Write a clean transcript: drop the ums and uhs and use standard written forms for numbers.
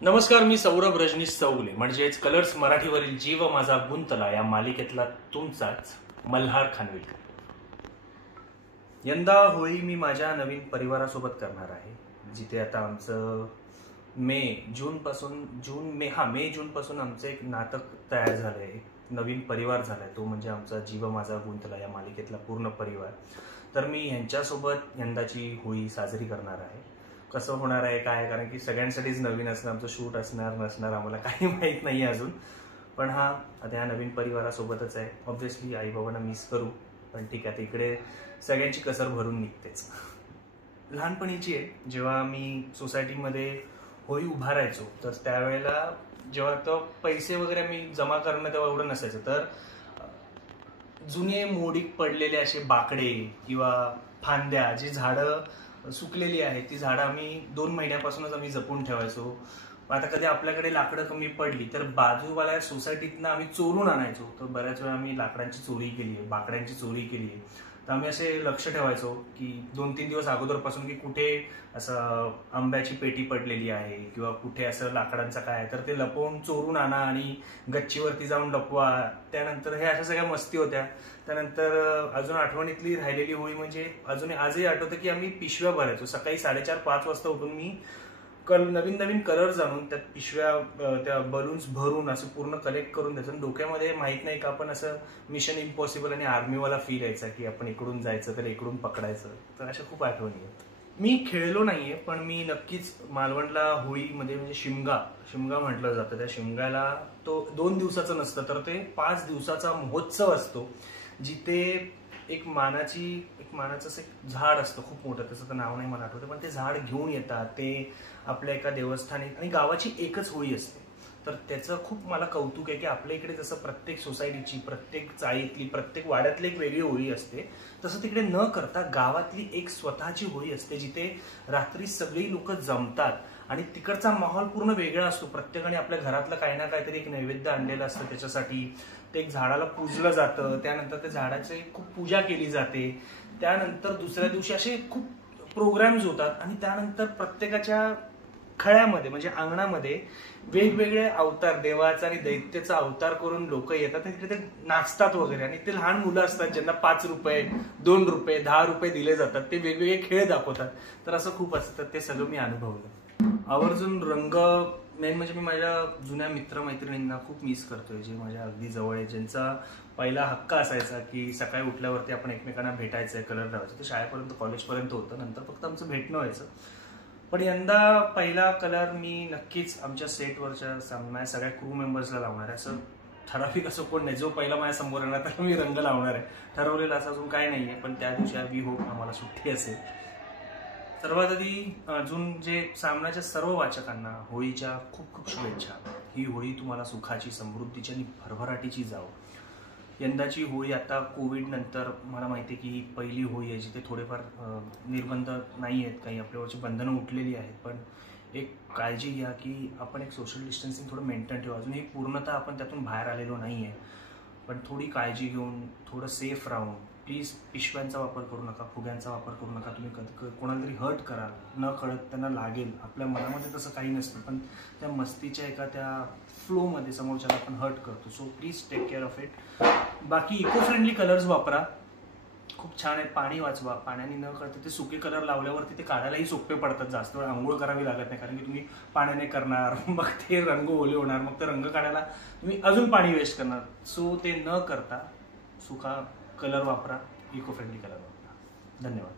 नमस्कार, मी सौरभ रजनीश चौगुले म्हणजेच कलर्स मराठीवरील जीव माझा गुंतला या मालिकेतला तुमचाच मल्हार खानविलकर। यंदा होळी मी माझ्या नवीन परिवारासोबत करणार आहे, जिथे आता आमचं मे जून पासून आमचं एक नाटक तयार झालंय, एक नवीन परिवार झालाय, तो म्हणजे आमचा जीव माझा गुंतला या मालिकेतला पूर्ण परिवार। तर मी यांच्यासोबत यंदाची होळी साजरी करणार आहे। कसं होणार आहे काय, कारण की सगळ्यांसाठीच नवीन असणार, आमचं शूट असणार नसणार आम्हाला काही माहीत नाही अजून, पण हा आता या नवीन परिवारासोबतच आहे। ऑब्व्हियसली आई बाबांना मिस करू, पण ठीक आहे, इकडे सगळ्यांची कसर भरून निघतेच। लहानपणीची आहे, जेव्हा मी सोसायटीमध्ये होळी उभारायचो तर त्यावेळेला जेव्हा तो पैसे वगैरे मी जमा करणं तेव्हा एवढं नसायचं, तर जुने मोडीक पडलेले असे बाकडे किंवा फांद्या, जी झाडं सुकलेली आहेत ती झाडं आम्ही 2 महिन्यापासूनच आम्ही जपून ठेवायचो। आता कधी आपल्याकडे लाकडं कमी पडली तर बाजूवाल्या सोसायटीतनं आम्ही चोरून आणायचो। तर बऱ्याच वेळा आम्ही लाकडांची चोरी केली आहे, बाकड्यांची चोरी केली आहे। तर आम्ही असे लक्ष ठेवायचो की 2-3 दिवस अगोदरपासून की कुठे असं आंब्याची पेटी पडलेली आहे किंवा कुठे असं लाकडांचं काय आहे, तर ते लपवून चोरून आणा आणि गच्चीवरती जाऊन लपवा। त्यानंतर हे अशा सगळ्या मस्ती होत्या। त्यानंतर अजून आठवणीतली राहिलेली होळी म्हणजे अजून आजही आठवतं की आम्ही पिशव्या भरायचो। सकाळी 4:30-5 वाजता उठून मी नवीन कलर जाणून त्यात पिशव्या, त्या बलून्स भरून असं पूर्ण कलेक्ट करून द्यायचं। डोक्यामध्ये माहित नाही का आपण असं मिशन इम्पॉसिबल आणि आर्मीवाला फील यायचा की आपण इकडून जायचं तर इकडून पकडायचं। तर अशा खूप आठवणी आहेत। मी खेळलो नाहीये, पण मी नक्कीच मालवणला होळीमध्ये म्हणजे शिमगा म्हटलं जातं, त्या शिमग्याला तो 2 दिवसाचं नसतं तर ते 5 दिवसाचा महोत्सव असतो, जिथे एक मानाचं असं एक झाड असतं खूप मोठं, त्याचं तर नाव नाही मला आठवतं, पण ते झाड घेऊन येतात ते आपल्या एका देवस्थानी, आणि गावाची एकच होळी असते। तर त्याचं खूप मला कौतुक आहे की आपल्या इकडे जसं प्रत्येक सोसायटीची, प्रत्येक चाळीतली, प्रत्येक वाड्यातली एक वेगळी होळी असते, तसं तिकडे न करता गावातली एक स्वतःची होळी असते, जिथे रात्री सगळी लोक जमतात आणि तिकडचा माहोल पूर्ण वेगळा असतो। प्रत्येकाने आपल्या घरातलं काही ना काहीतरी एक नैवेद्य आणलेलं असतं त्याच्यासाठी, ते एक झाडाला पूजलं जातं, त्यानंतर त्या झाडाची खूप पूजा केली जाते, त्यानंतर दुसऱ्या दिवशी असे खूप प्रोग्राम्स होतात, आणि त्यानंतर प्रत्येकाच्या खळ्यामध्ये म्हणजे अंगणामध्ये वेगवेगळे अवतार, देवाचा आणि दैत्याचा अवतार करून लोक येतात आणि तिथे नाचतात वगैरे, आणि ते लहान मुलं असतात ज्यांना 5 रुपये, 2 रुपये, 10 रुपये दिले जातात, ते वेगवेगळे खेळ दाखवतात। तर असं खूप असतं, ते सगळं मी अनुभवलं। आवर्जून रंग मेन म्हणजे मी माझ्या जुन्या मित्रमैत्रिणींना खूप मिस करतोय, जे माझ्या अगदी जवळ आहे, ज्यांचा पहिला हक्क असायचा की सकाळी उठल्यावरती आपण एकमेकांना भेटायचंय, कलर लावायचं। ते शाळेपर्यंत, कॉलेजपर्यंत होतं, नंतर फक्त आमचं भेटणं व्हायचं। पण यंदा पहिला कलर मी नक्कीच आमच्या सेटवरच्या माझ्या सगळ्या क्रू मेंबर्सला लावणार आहे। असं ठराविक असं कोण नाही, जो पहिला माझ्या समोर येणार त्याला मी रंग लावणार आहे। ठरवलेलं असं अजून काय नाहीये, पण त्या दिवशी वी होप आम्हाला सुट्टी असेल। सर्वात आधी अजून जे सामन्याच्या सर्व वाचकांना होळीच्या खूप खूप शुभेच्छा। ही होळी तुम्हाला सुखाची, समृद्धीची आणि भरभराटीची जावो। यंदाची होळी आता कोविड नंतर मला माहिती आहे की ही पहिली होळी आहे जिथे थोडेफार निर्बंध नाही आहेत, काही आपल्यावरची बंधनं उठलेली आहेत, पण एक काळजी घ्या की आपण एक सोशल डिस्टन्सिंग थोडं मेंटेन ठेवा। अजूनही पूर्णतः आपण त्यातून बाहेर आलेलो नाही आहे, पण थोडी काळजी घेऊन थोडं सेफ राहून प्लीज पिशव्यांचा वापर करू नका, फुग्यांचा वापर करू नका। तुम्ही कधी कोणाला तरी हर्ट कराल, न कळत त्यांना लागेल, आपल्या मनामध्ये तसं काही नसतं, पण त्या मस्तीच्या एका त्या फ्लोमध्ये समोरच्याला आपण हर्ट करतो। So please take care of it. बाकी इको फ्रेंडली कलर्स वापरा, खूप छान आहे। पाणी वाचवा, पाण्याने न कळतं ते सुके कलर लावल्यावरती ते काढायलाही सोपे पडतात, जास्त वेळ आंघोळ करावी लागत नाही, कारण की तुम्ही पाण्याने करणार, मग ते रंग ओले होणार, मग ते रंग काढायला तुम्ही अजून पाणी वेस्ट करणार। सो ते न करता सुका कलर वापरा, इको फ्रेंडली कलर वापरा। धन्यवाद।